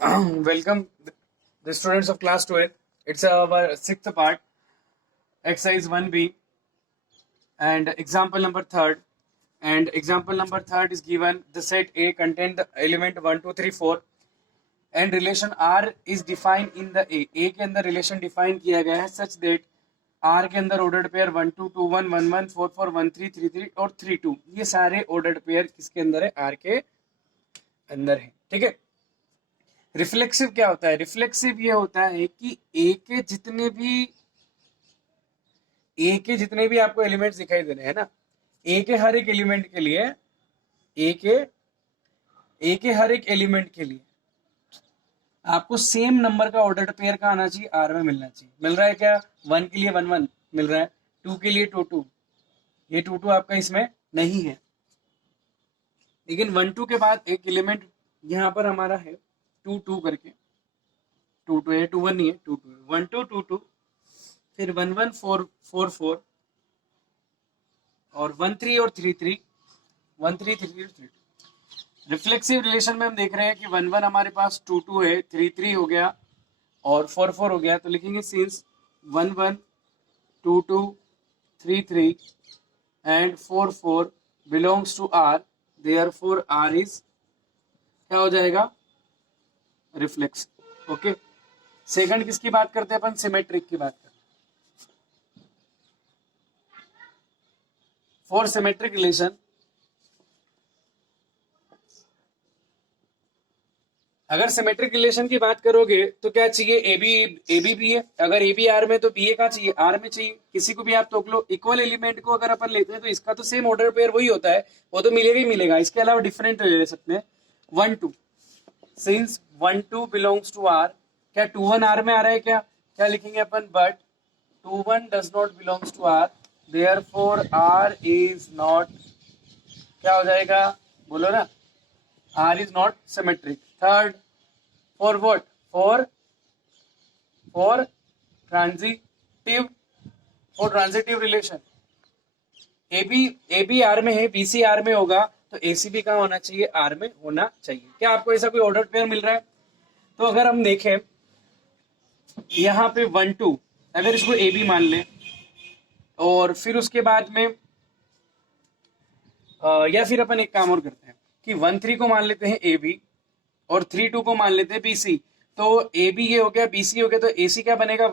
Welcome the students of class 12. It's our sixth part, exercise 1B and example number third. And example number third is given the set A contain the element 1, 2, 3, 4 and relation R is defined in the A. A के अंदर relation define किया गया है such that R के अंदर ordered pair 1, 2, 2, 1, 1, 1, 4, 4, 1, 3, 3, 3 और 3, 2 ये सारे ordered pair किसके अंदर है? R के अंदर है. ठीक है. रिफ्लेक्सिव क्या होता है? रिफ्लेक्सिव ये होता है कि ए के जितने भी आपको एलिमेंट्स दिखाई दे रहे हैं ना, ए के हर एक एलिमेंट के लिए ए के हर एक एलिमेंट के लिए आपको सेम नंबर का ऑर्डर्ड पेयर का आना चाहिए, आर में मिलना चाहिए. मिल रहा है क्या? 1 के लिए 1 1 मिल रहा है, 2 के लिए 2 2. ये 2 2 आपका इसमें नहीं है, लेकिन 1 2 के बाद एक एलिमेंट यहाँ पर हमारा है 2 2 करके. 2 2 है, 2 1 नहीं है, 2 2 है. 1 2 2 2 फिर 1 1 4 4 4 और 1 3 और 3 3 1 3 3 3 3. रिफ्लेक्सिव रिलेशन में हम देख रहे हैं कि 1 1 हमारे पास 2 2 है, 3 3 हो गया और 4 4 हो गया. तो लिखेंगे since 1 1 2 2 3 3 and 4 4 belongs to R, therefore R is क्या हो जाएगा? रिफ्लेक्स. ओके. सेकंड किसकी बात करते हैं अपन? सिमेट्रिक की बात करते हैं. फॉर सिमेट्रिक रिलेशन अगर सिमेट्रिक रिलेशन की बात करोगे तो क्या चाहिए? ए बी है. अगर ए बी आर में तो बी ए का चाहिए, आर में चाहिए. किसी को भी आप तोक लो. इक्वल एलिमेंट को अगर अपन लेते हैं तो इसका तो सेम ऑर्डर पेयर वही होता है, वो तो मिलेगा ही मिलेगा. इसके अलावा डिफरेंट ले सकते हैं. 1 2 सिंस 1 2 बिलोंग्स टू आर, क्या 2 1 आर में आ रहा है? क्या लिखेंगे अपन? But 2 1 does not belongs to R, therefore R is not क्या हो जाएगा? बोलो ना. R is not symmetric. Third, for what? For transitive relation. A B R में है, बी सी आर में होगा, तो ए सी भी कहाँ होना चाहिए? आर में होना चाहिए. क्या आपको ऐसा कोई ऑर्डर पेयर मिल रहा है? तो अगर हम देखें यहाँ पे 1 2, अगर इसको ए बी मान ले और फिर उसके बाद में या फिर अपन एक काम और करते हैं कि 1 3 को मान लेते हैं ए बी और 3 2 को मान लेते हैं बी सी. तो ए बी ये हो गया, बी सी हो गया, तो ए सी क्या बनेगा?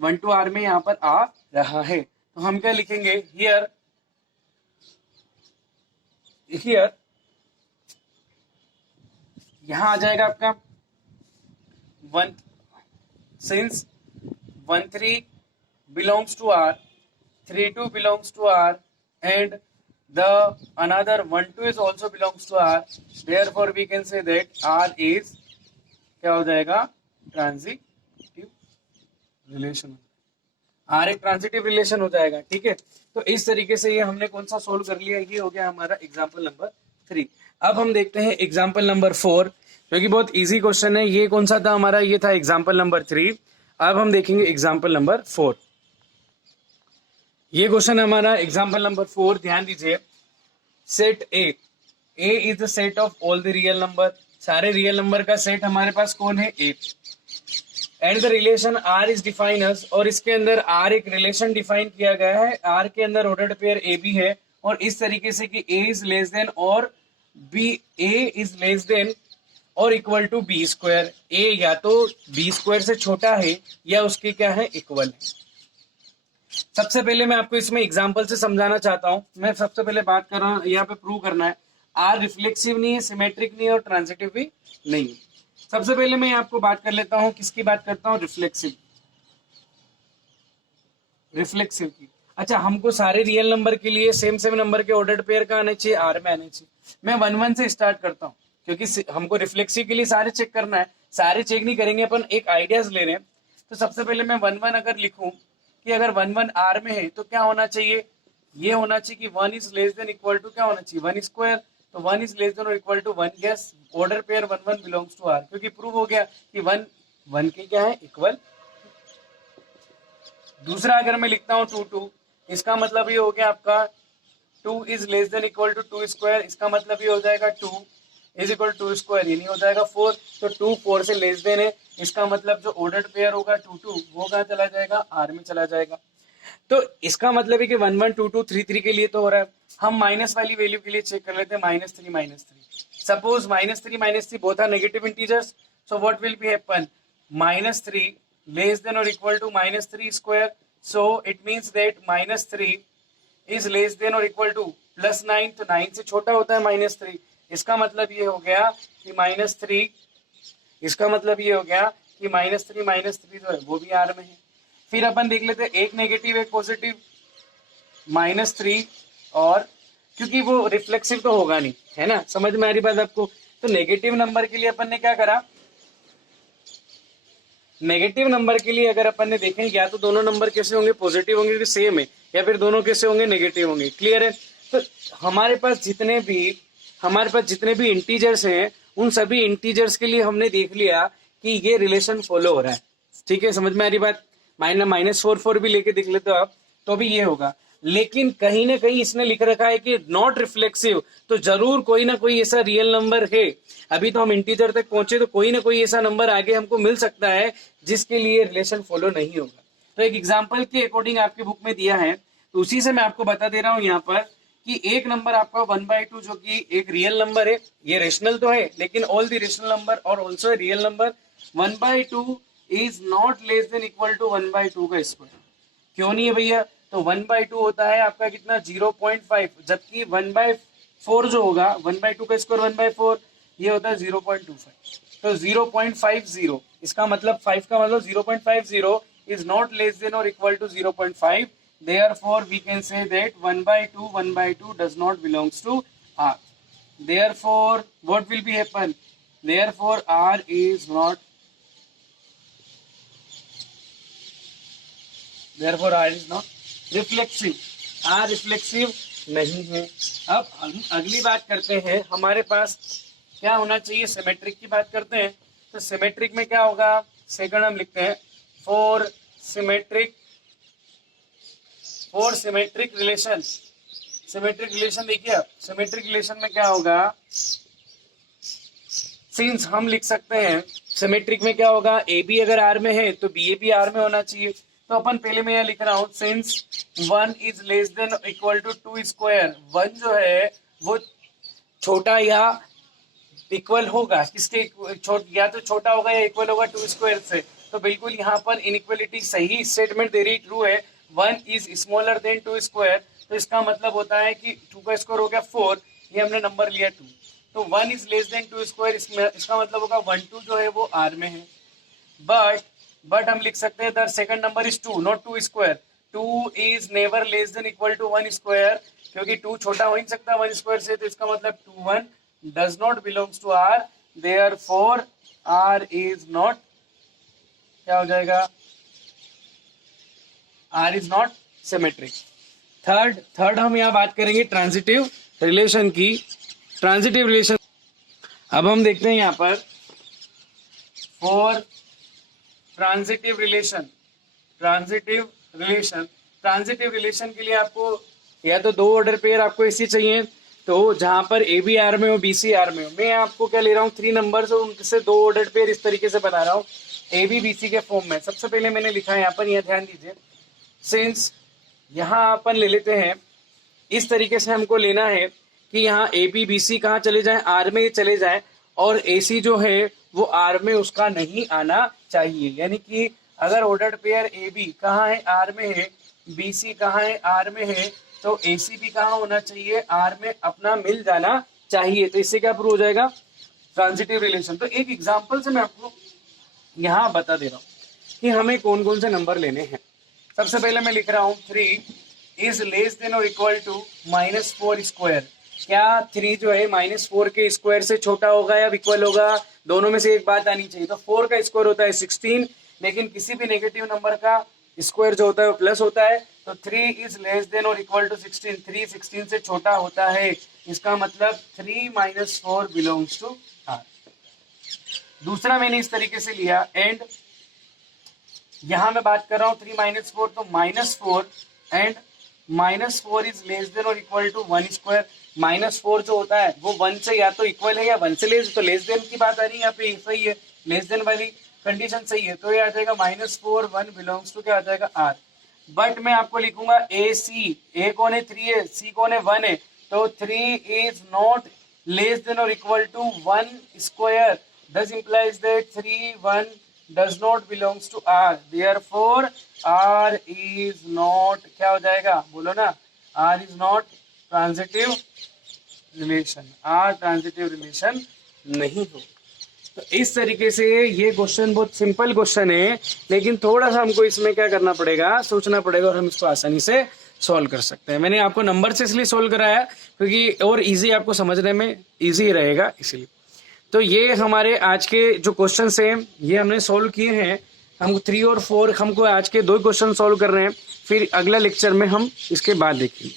1 2 आर में यहाँ पर आ रहा है. तो हम क्या लिखेंगे? हियर यहां आ जाएगा आपका 1 since 1 3 belongs to R, 3 2 belongs to R, and the another 1 2 is also belongs to R. Therefore, we can say that R is क्या हो जाएगा? Transitive relation. R एक ट्रांजिटिव रिलेशन हो जाएगा. ठीक है. तो इस तरीके से ये हमने कौन सा सोल्व कर लिया? ये हो गया हमारा एग्जाम्पल नंबर 3. अब हम देखते हैं एग्जाम्पल नंबर 4, जो कि बहुत इजी क्वेश्चन है. ये कौन सा था हमारा? ये था एग्जाम्पल नंबर 3. अब हम देखेंगे एग्जाम्पल नंबर 4. ये क्वेश्चन हमारा एग्जाम्पल नंबर 4. ध्यान दीजिए. Set A is the set of all the real number. सारे रियल नंबर का सेट हमारे पास कौन है? A. And the relation R is define as, और इसके अंदर आर एक रिलेशन डिफाइन किया गया है. आर के अंदर ऑर्डर्ड पेयर ए बी है, और इस तरीके से कि ए इज लेस देन और B, A is less than और equal to B square. A या तो बी स्क्वायर से छोटा है या उसके क्या है? इक्वल है. सबसे पहले मैं आपको इसमें एग्जांपल से समझाना चाहता हूं. मैं सबसे पहले बात कर रहा हूं, यहाँ पे प्रूव करना है आर रिफ्लेक्सिव नहीं है, सिमेट्रिक नहीं है और ट्रांजिटिव भी नहीं है. सबसे पहले मैं आपको बात कर लेता हूं. किसकी बात करता हूं? रिफ्लेक्सिव की. अच्छा, हमको सारे रियल नंबर के लिए सेम नंबर के ऑर्डर्ड पेयर का आने चाहिए, आर में आने चाहिए. मैं 1 1 से स्टार्ट करता हूं, क्योंकि हमको रिफ्लेक्सिव के लिए सारे चेक करना है. सारे चेक नहीं करेंगे अपन, एक आइडियाज ले रहे हैं. तो सबसे पहले मैं 1 1 अगर लिखूं कि अगर 1 1 आर में है तो क्या होना चाहिए? ये होना चाहिए कि 1 is less than equal to क्या होना चाहिए? 1 स्क्वायर. तो 1 इज लेस देन और equal to 1. Yes, order pair 1 1 belongs to R, क्योंकि प्रूव हो गया कि 1 1 के क्या है? इक्वल. दूसरा अगर मैं लिखता हूं 2 2, इसका मतलब ये हो गया आपका 2 is less than equal to 2 square. इसका मतलब ये हो जाएगा 2 इज इक्वल टू स्क्वायर, ये नहीं हो जाएगा 4, तो 2 4 से लेस देन है, इसका मतलब जो ऑर्डर्ड पेयर होगा 2 2 वो कहाँ चला जाएगा, आर में चला जाएगा। तो इसका मतलब है कि 1 1 2 2 3 3 के लिए तो हो रहा है। हम माइनस वाली वैल्यू के लिए चेक कर लेते हैं, -3 suppose -3 both are negative integers, so what will be happen, -3 less than और equal to -3 square, so it means that -3 is less than और इक्वल टू +9, तो 9 से छोटा होता है -3, इसका मतलब ये हो गया कि -3, इसका मतलब ये हो गया कि -3 जो है वो भी आर में है। फिर अपन देख लेते हैं एक नेगेटिव एक पॉजिटिव, -3 और क्योंकि वो रिफ्लेक्सिव तो होगा नहीं, है ना, समझ में आ रही बात आपको। तो नेगेटिव नंबर के लिए अपन ने क्या करा, नेगेटिव नंबर के लिए अगर अपन ने देखें या तो दोनों नंबर कैसे होंगे, पॉजिटिव होंगे क्योंकि सेम है, या फिर दोनों कैसे होंगे, नेगेटिव होंगे। क्लियर है। तो हमारे पास जितने भी इंटीजर्स हैं उन सभी इंटीजर्स के लिए हमने देख लिया कि ये रिलेशन फॉलो हो रहा है। ठीक है, समझ में आ रही बात। -4 भी लेके देख लेते हो आप तो भी ये होगा, लेकिन कहीं ना कहीं इसने लिख रखा है कि नॉट रिफ्लेक्सिव, तो जरूर कोई ना कोई ऐसा रियल नंबर है। अभी तो हम इंटीजर तक पहुंचे, तो कोई ना कोई ऐसा नंबर आगे हमको मिल सकता है जिसके लिए रिलेशन फॉलो नहीं होगा। तो एक एग्जाम्पल के अकॉर्डिंग आपके बुक में दिया है, तो उसी से मैं आपको बता दे रहा हूं यहाँ पर कि एक नंबर आपका 1/2 जो कि एक रियल नंबर है, ये रेशनल तो है लेकिन ऑल द रेशनल नंबर और also real number, 1/2 is not less than equal to 1/2 का स्क्वायर। क्यों नहीं है भैया, तो 1/2 होता है आपका कितना, 0.5, जबकि 1/4 जो होगा, 1/2 का स्क्वायर 1/4, ये होता है 0.25, तो 0.50, इसका मतलब 5 का मतलब 0.50 इज नॉट लेस देन और equal to 0.5, therefore we can say that 1/2 does not belongs to R. Therefore what will be happen, therefore R is not, therefore R is not reflexive, R reflexive नहीं है। अब हम अगली बात करते हैं, हमारे पास क्या होना चाहिए, सिमेट्रिक की बात करते हैं। तो सिमेट्रिक में क्या होगा, सेकंड हम लिखते हैं for symmetric relation. Symmetric relation देखिए, सिमेट्रिक रिलेशन में क्या होगा, सिंस हम लिख सकते हैं सिमेट्रिक में क्या होगा, ए बी अगर आर में है तो बी ए भी आर में होना चाहिए। तो अपन पहले मैं यहाँ लिख रहा हूँ, since 1 is less than equal to 2 square, 1 जो है वो छोटा या इक्वल होगा किसके, या तो छोटा होगा या इक्वल होगा 2 स्क्वायर से। तो बिल्कुल यहाँ पर इनइक्वलिटी सही स्टेटमेंट दे रही, ट्रू है, 1 इज स्मॉलर देन 2 स्क्वायर, तो इसका मतलब होता है कि 2 का स्क्वायर हो गया 4, ये हमने नंबर लिया 2, तो 1 इज लेस देन 2 स्क्वायर, इसका मतलब होगा 1 2 जो है वो आर में है। बट हम लिख सकते हैं the second number is 2 not 2 square, 2 is never less than equal to 1 square, क्योंकि 2 छोटा हो ही नहीं सकता 1 स्क्वायर से, तो इसका मतलब 2 1 does not belongs to R, therefore R is not, क्या हो जाएगा, R is not symmetric। Third हम यहाँ बात करेंगे ट्रांजिटिव रिलेशन की। ट्रांजिटिव रिलेशन अब हम देखते हैं यहाँ पर फॉर ट्रांजिटिव रिलेशन के लिए आपको या तो 2 ऑर्डर पेयर आपको ऐसी चाहिए, तो जहां पर ए बी आर में हो बी सी आर में हो। मैं आपको क्या ले रहा हूँ, 3 नंबर्स और उनसे 2 ऑर्डर पेयर इस तरीके से बना रहा हूँ ए बी बी सी के फॉर्म में। सबसे पहले मैंने लिखा है यहाँ पर, यहाँ ध्यान दीजिए, सिंस यहाँ अपन ले लेते हैं इस तरीके से, हमको लेना है कि यहाँ ए बी बी सी कहाँ चले जाए, आर में चले जाए, और ए सी जो है वो आर में उसका नहीं आना चाहिए। यानी कि अगर ऑर्डर्ड पेयर ए बी कहाँ है, आर में है, बी सी कहाँ है, आर में है, तो ए सी भी कहाँ होना चाहिए, आर में अपना मिल जाना चाहिए। तो इससे क्या प्रूव हो जाएगा, ट्रांजिटिव रिलेशन। तो एक एग्जांपल से मैं आपको यहाँ बता दे रहा हूँ कि हमें कौन कौन से नंबर लेने हैं। सबसे पहले मैं लिख रहा हूँ 3 इज लेस देन और इक्वल टू -4 स्क्वायर। क्या 3 जो है -4 के स्क्वायर से छोटा होगा या इक्वल होगा, दोनों में से एक बात आनी चाहिए। तो 4 का स्क्वायर होता है 16, लेकिन किसी भी नेगेटिव नंबर का स्क्वायर जो होता है वो प्लस होता है। तो 3 इज लेस देन और इक्वल टू 16, 3 16 से छोटा होता है, इसका मतलब 3 - 4 बिलोंग्स टू R। दूसरा मैंने इस तरीके से लिया, एंड यहां मैं बात कर रहा हूं 3 - 4, तो -4 एंड -4 इज लेस देन और इक्वल टू 1 स्क्वायर। -4 जो होता है वो 1 से या तो इक्वल है या 1 से लेस, तो लेस देन की बात आ रही है यहाँ पे, सही है, लेस देन वाली कंडीशन सही है, तो ये आ जाएगा -4 1 बिलोंग्स टू क्या आ जाएगा R। बट मैं आपको लिखूंगा ए सी, ए कौन है 3 है, सी कौन है 1 है, तो 3 इज नॉट लेस देन और equal to 1 square, this implies that 3 1 does not belongs to R, therefore R is not क्या हो जाएगा, बोलो ना, R is not transitive relation, R transitive relation नहीं हो। तो इस तरीके से ये क्वेश्चन बहुत सिंपल क्वेश्चन है, लेकिन थोड़ा सा हमको इसमें क्या करना पड़ेगा, सोचना पड़ेगा, और हम इसको आसानी से सॉल्व कर सकते हैं। मैंने आपको नंबर से इसलिए सॉल्व कराया क्योंकि और इजी आपको समझने में इजी रहेगा, इसलिए। तो ये हमारे आज के जो क्वेश्चन हैं ये हमने सॉल्व किए हैं। हमको 3 और 4 हमको आज के 2 क्वेश्चन सॉल्व कर रहे हैं, फिर अगला लेक्चर में हम इसके बाद देखेंगे।